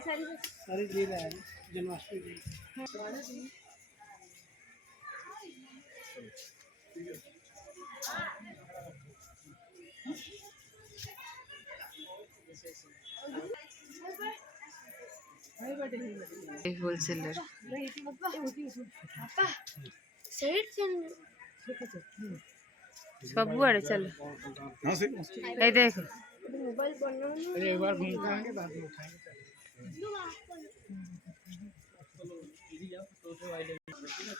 सारी झील है जन्माष्टमी की। होलसेलर सबुआड़े चल देख एक बार घूम के आएंगे बाद में उठाएंगे।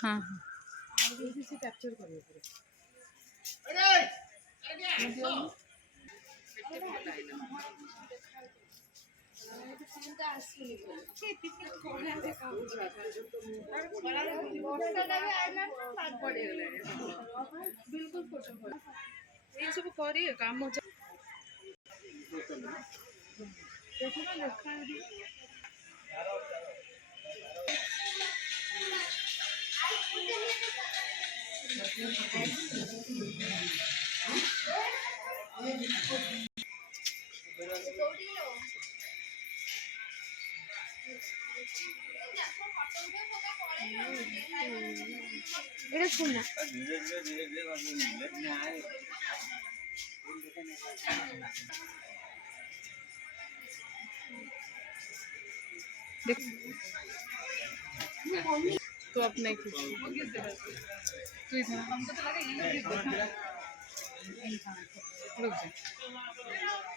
हाँ कैप्चर करिए बिल्कुल सब करिए काम এটা শুন না देख तो अपने कुछ तू इधर हमको तो लगा ये लोग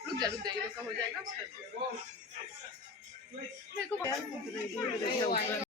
रुक जा रुक जा ये लोग का हो जाएगा मेरे को